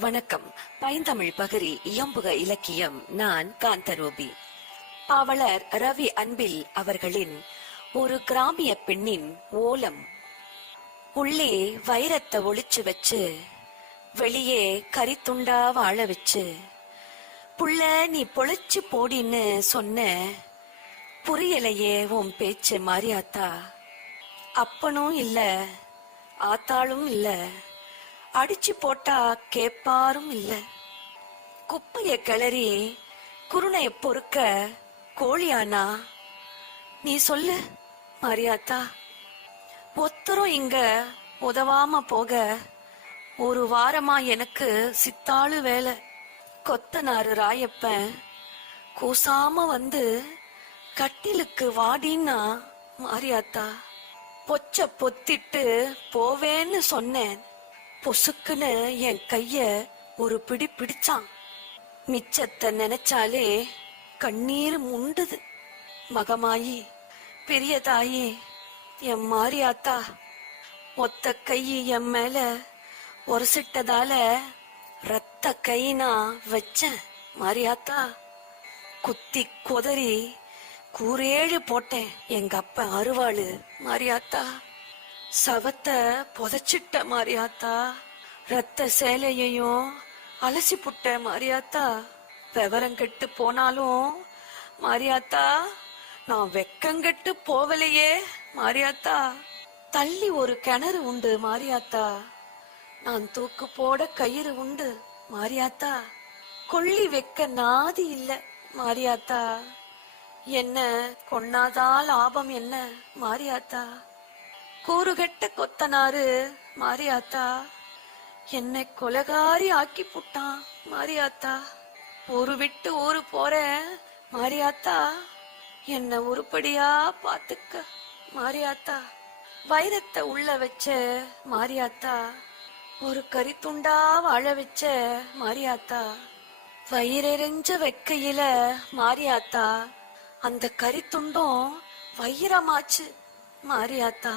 வணக்கம். பைந்தமிழ் பகரி இயம்புக இலக்கியம். நான் காந்தரூபி. பாவலர் ரவி அன்பில் அவர்களின் ஒரு கிராமிய பெண்ணின் ஓலம். உள்ளே வைரத்தை ஒளிச்சு வச்சு வெளியே கரித்துண்டா வாழ வச்சு புள்ள நீ பொழிச்சு போடின்னு சொன்ன புரியலையே உன் பேச்சு மாரியாத்தா அப்பனும் இல்ல ஆத்தாளும் இல்லை. அடிச்சு போட்டா கேப்பாரும் இல்ல. குப்பைய கிளறி குருணைய பொறுக்க கோழியானா? நீ சொல்லு மாரியாத்தா. ஒத்தரும் இங்க உதவாம போக ஒரு வாரமா எனக்கு சித்தாளு வேலை. கொத்தனாரு ராயப்பன் கூசாம வந்து கட்டிலுக்கு வாடின்னா மாரியாத்தா. பொச்ச பொத்திட்டு போவேன்னு சொன்னேன். பொசுக்குன்னு என் கைய ஒரு பிடி பிடிச்சான். மிச்சத்தை நினைச்சாலே கண்ணீர் முண்டுது. மகமாயி பெரிய தாயி என் மாரியாத்தா ஒத்த கை என் மேல ஒரசிட்டதால ரத்த கை நான் வச்சேன் மாரியாத்தா. குத்தி கொதறி கூரேழு போட்டேன் எங்க அப்ப அருவாளு மாரியாத்தா. சவத்தை புதைச்சிட்ட மாரியாத்தா ரத்த சேலையையும் அலசி புட்ட மாரியாத்தா விவரம் கெட்டு போனாலும் மாரியாத்தா நான் வெக்கங்கெட்டு போவலையே மாரியாத்தா. தள்ளி ஒரு கிணறு உண்டு மாரியாத்தா. நான் தூக்கு போட கயிறு உண்டு மாரியாத்தா. கொள்ளி வைக்க நாதி இல்ல மாரியாத்தா. என்ன கொன்னாதான் லாபம் என்ன மாரியாத்தா. கூறுகெட்ட கொத்தனாரு மாரியாத்தா. என்னை கொலகாரி ஆக்கி புட்டான் மாரியாத்தா. ஊரு விட்டு ஊரு போறேன் மாரியாத்தா. என்ன உருப்படியா பாத்துக்க மாரியாத்தா. வைரத்தை உள்ள வச்ச மாரியாத்தா. ஒரு கரித்துண்டா வாழ வச்ச மாரியாத்தா. வயிறெறிஞ்ச வெக்கையில மாரியாத்தா. அந்த கறி துண்டும் வைரமாச்சு மாரியாத்தா.